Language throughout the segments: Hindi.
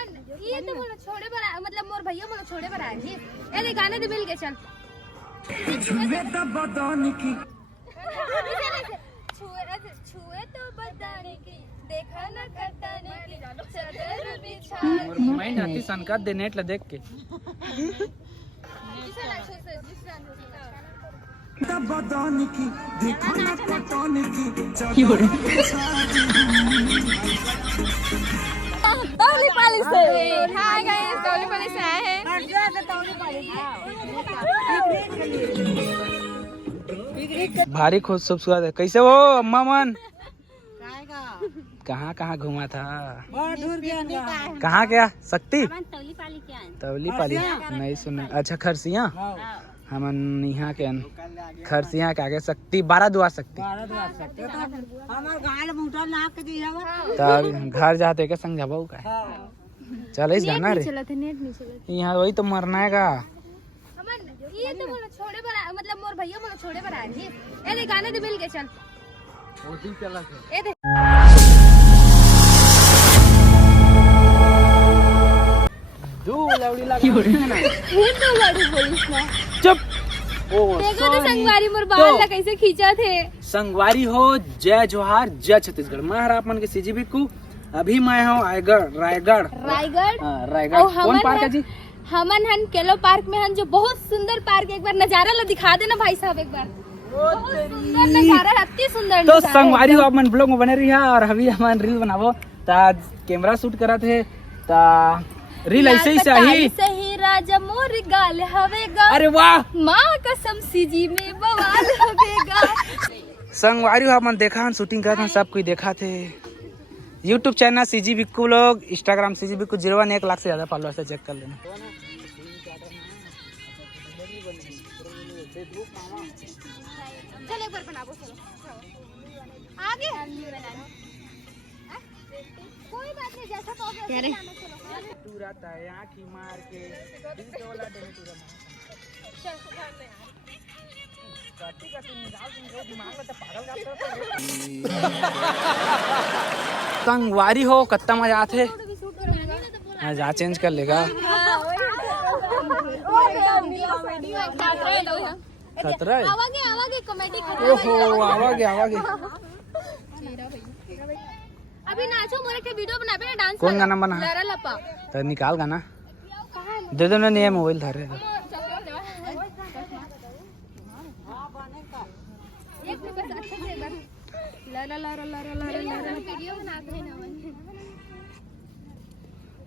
ये तो बोलो छोड़े पर मतलब मोर भैया बोलो छोड़े पर आए जी ए दे गाने दे मिल के चल छुए तो बदाने की छुए तो बदाने की देखा ना कटाने की चादर बिछा माइंड आती संकात दे नेट ला देख के बदाने की देखा ना कटाने की तौली पाली से हाय गाइस तौली पाली से आए हैं भारी खुश खूबसूरत है। कैसे हो अम्मा मन? कहाँ कहाँ घूमा था? कहाँ गया? शक्ति तौली पाली नहीं सुना। अच्छा खरसिया हमन यहाँ के खरसिया के आगे शक्ति 12 दुआ शक्ति तब घर जाते के संग जाबो का चल इस जाना रे यहाँ वही तो मरना है का ये तो बोलो छोड़े पर मतलब मोर भैया बोलो छोड़े पर आए जी ए दे गाने दे मिल के चल ओटी चला ए दे दो लवड़ी लगा ये तो लड़ी पुलिस ना चुप ओ देखो तो संगवारी मोर बाल ला कैसे खींचा थे संगवारी हो जय जोहार जय छत्तीसगढ़ मैं हर आपन के सीजीबी को अभी मैं हूँ रायगढ़ रायगढ़ कौन पार्क है जी? हमन हन केलो पार्क में हन जो बहुत सुंदर पार्क एक बार नजारा ला दिखा देना भाई साहब एक बार बहुत सुंदर नजारा है अति सुंदर तो संगवारी हो अपन ब्लॉग में बने रही है और अभी हम रील बनावो ता कैमरा शूट करा थे ता रील ऐसे ही चाहिए सही राजा मोर गाल हवेगा अरे वाह माँ कसम सीजी में बवाल होवेगा संगवारी हो अपन देखा हम शूटिंग करते सब कोई देखा थे यूट्यूब चैनल सीजी बिक्कू लोग इंस्टाग्राम सीजी बिक्कू 01 लाख से ज्यादा फॉलोअर्स है चेक कर लेना चल एक बार बनाबो चलो आगे कोई बात नहीं जैसा कहोगे वैसा बनाना चलो टूरा था आंखी मार के दिल के वाला देने टूरा चल सुधार ले काटी काटी निकाल तुम जो दिमाग में तो पागल जाते हो संगवारी हो कितना मजा आते हाँ जा चेंज कर लेगा खतरा है आवागे कॉमेडी ओहो आवागे अभी नाचो मोरे के वीडियो बनाबे ना डांस कौन गाना बना लरा लपा तो निकाल गाना दे दो ना नया मोबाइल धरे एक मिनट बस अच्छे से बस लरा लरा लरा लरा वीडियो बनाते हैं ना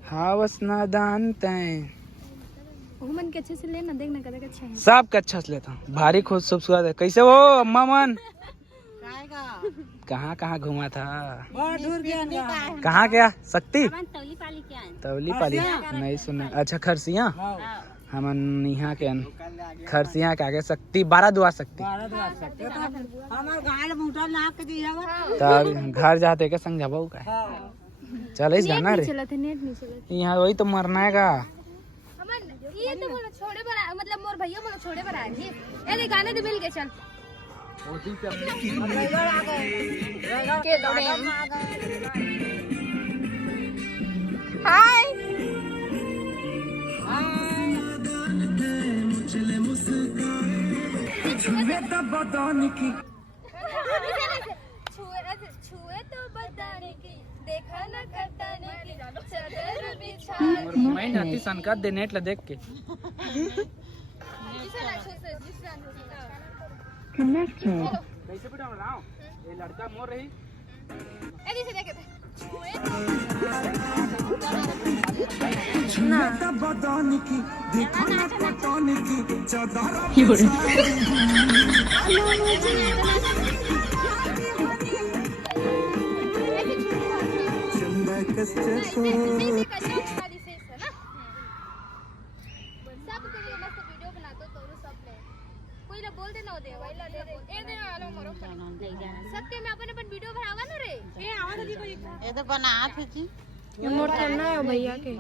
हाँ बस नादान तय घूमन के अच्छे से लेना देखना कदा अच्छा है सब के अच्छा से लेता हूँ भारी खुश खूबसूरत है। कैसे हो अम्मा मन? कहाँ कहाँ घूमा था? कहाँ गया? शक्ति तौली पाली नहीं सुना। अच्छा खरसिया हमन यहाँ के खरसिया के आगे शक्ति 12 दुआ शक्ति तब घर जाते के संग जाबो का चल इस जाना रे यहाँ वही तो मरना है का ये तो बोलो छोड़े पर मतलब मोर भैया बोलो छोड़े पर आए जी ए दे गाने दे मिल के चल हाय छुए तो बदाने की छुए तो बदाने की देखा ना कटाने की चादर बिछा माइंड आती संकात दे नेट ला देख के कैसे बिठा रहा ये लड़का मोर रही ऐसे देखे छुए तो बदाने की देखा ना कटाने की चादर सबके में अपन अपन वीडियो बनावा ना रे ये तो बना थी मोर करना है भैया के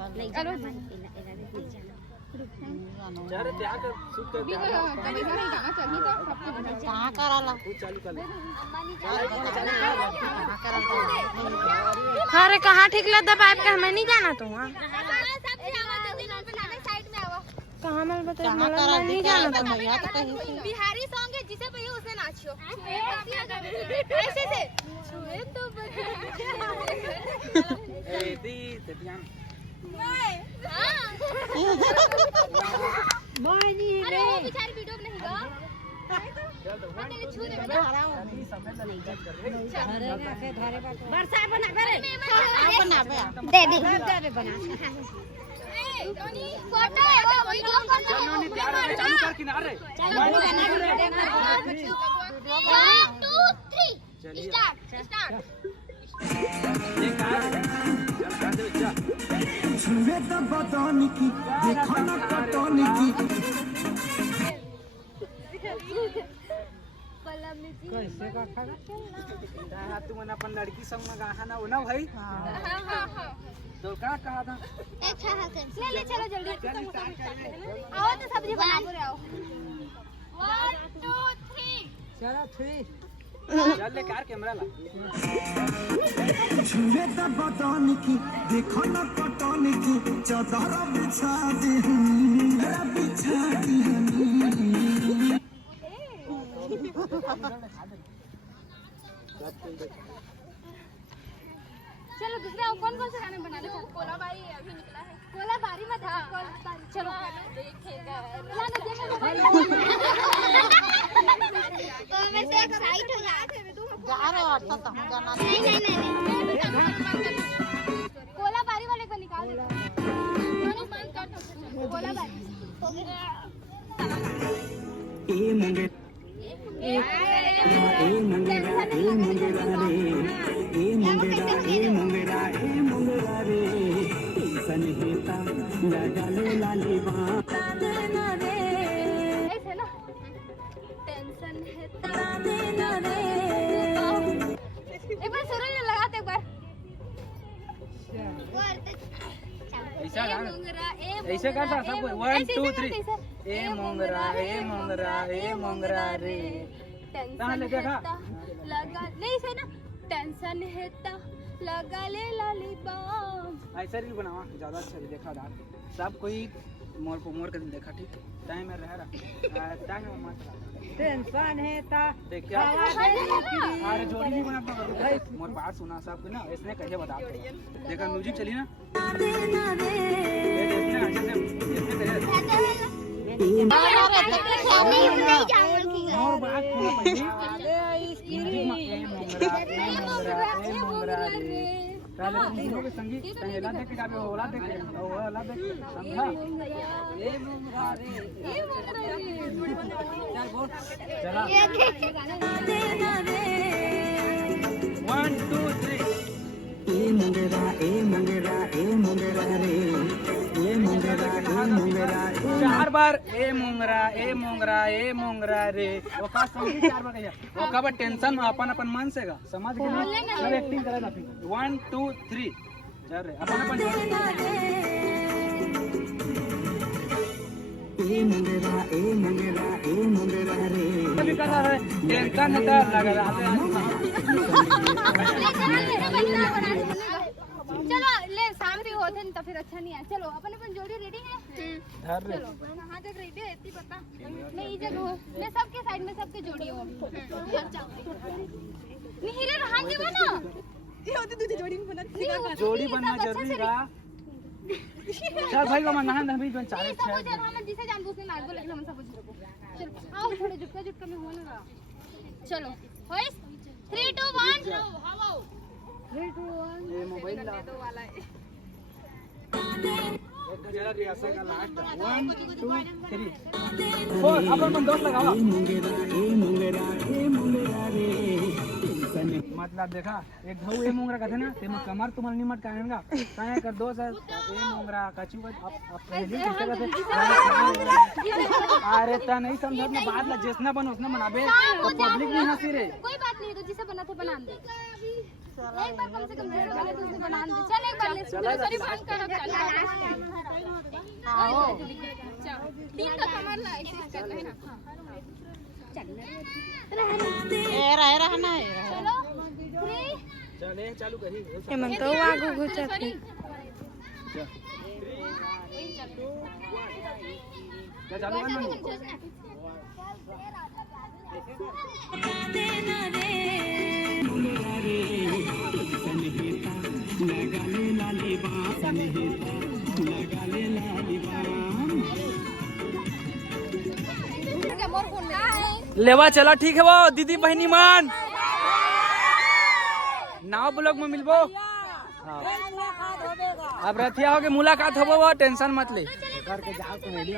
कहाँ कराला अरे कहाँ ठीक लगता पाइप का हमें नहीं जाना तो वहाँ कहाँ मैं बता कहाँ करा नहीं जाना तो भैया तो कहीं से बिहारी सॉन्ग है जिसे भैया उसे नाचियो ऐसे से छुए तो अरे वो बेचारी वीडियो में नहीं गा दे दे फोटो है वो वीडियो चालू कर किनारे 1 2 3 स्टार्ट छुए तो बदन की देखो न पटन की कैसे का खड़ा तू मन अपन लड़की संग में गाना ना हो ना भाई हां तो क्या कहा था ले चलो जल्दी आओ तो सब्जी बना रहे आओ 1 2 3 चलो 3 चल ले कार कैमरा ला छुए तो बदन की देखो न पटन की चादर बिछा दी चलो दूसरा कौन कौन से गाने बना ले कोला बारी अभी निकला है कोला बारी में था चलो देखेगा ना देखेगा तो मैं से एक्साइट हो जाते हैं जा रहे हो तो हम गाना नहीं कोला बारी वाले को निकाल दो दोनों बंद कर दो कोला बारी हो गया ए मंगे ए मंगेरा रे ए मंगेरा रे सन हेता लगा ले लाली बा ऐसे ना टेंशन है ताने ना रे एक बार सुर लगाते एक बार ऐसे कर सब 1 2 3 ए मोंगरा रे कहां ले देखा लगा नहीं से ना टेंशन है ता लगा ले लॉलीपॉप ऐसा रील बनावा ज्यादा अच्छा देखा दार सब कोई मोर को मोर के देखा ठीक टाइम में रह रहा टाइम में मत टेंशन है ता देख क्या अरे जोड़ी नहीं बना पा मोर बात सुना सब ना इसने कैसे बता देखा म्यूजिक चली ना और बात सुना पहले संगीत पहला देख के गावे ओला देख ओला देख समझा ए मोंगरा रे चला 1 2 3 ए मंगेरा रे ए मंगेरा चार बार ए मोंगरा रे ओका संगीत चार बार कहिया ओका बा टेंशन में अपन मन से गा समझ गए सब एक्टिंग करे ना 1 2 3 चल रे अपन ए मंगेरा रे अभी कर रहा है टेंशन है तो लग रहा है चलो ले सामने होते तो फिर अच्छा नहीं है चलो अपन जोड़ी रेडी है धर रे चलो हां तक रेडी है इतनी पता मैं ये जगह मैं सबके साइड में सबके जोड़ी हूं नहीं हीरे हाथ देवा ना ये होती तुझे जोड़ी में बना जोड़ी बनना जरूरी का चल भाई हम नहान हम बीच में चार सब कुछ हम जिसे जान बूझने लाग बोले हम सब कुछ चलो आओ थोड़े झुटका में होने लगा चलो होइस 3 2 1 आओ 3 2 1 ये मोबाइल ला दो वाला है एक जरा रियासा का लास्ट 1 2 3 4 अपन दोस्त लगाओ मतलब देखा एक घऊ ए मोंगरा कहते ना ते में कमर तुमल निमट काहेगा काहे कर दो सर ए मोंगरा कछु आप पहले किसे कहते अरे ता नहीं समझत ना बाद ला जिसना बन उतना बनाबे तो पब्लिक नहीं हंसी रे कोई बात नहीं तो जिसे बना थे बना दे एक बार कम से कम बना दे चल एक बार ले सॉरी बंद करो आओ तीन तो कमर ला ऐसे करना है ना। ए रहे रहना है चलो 3 चले चालू करी ये मन तो आगू घुसत है। चालू लेवा चला ठीक है वो दीदी बहनी मान नाव ब्लॉग में मिलबो। हाँ। अब रथिया हो के मुलाकात होबो वो टेंशन मत ले करके जाओ कॉमेडी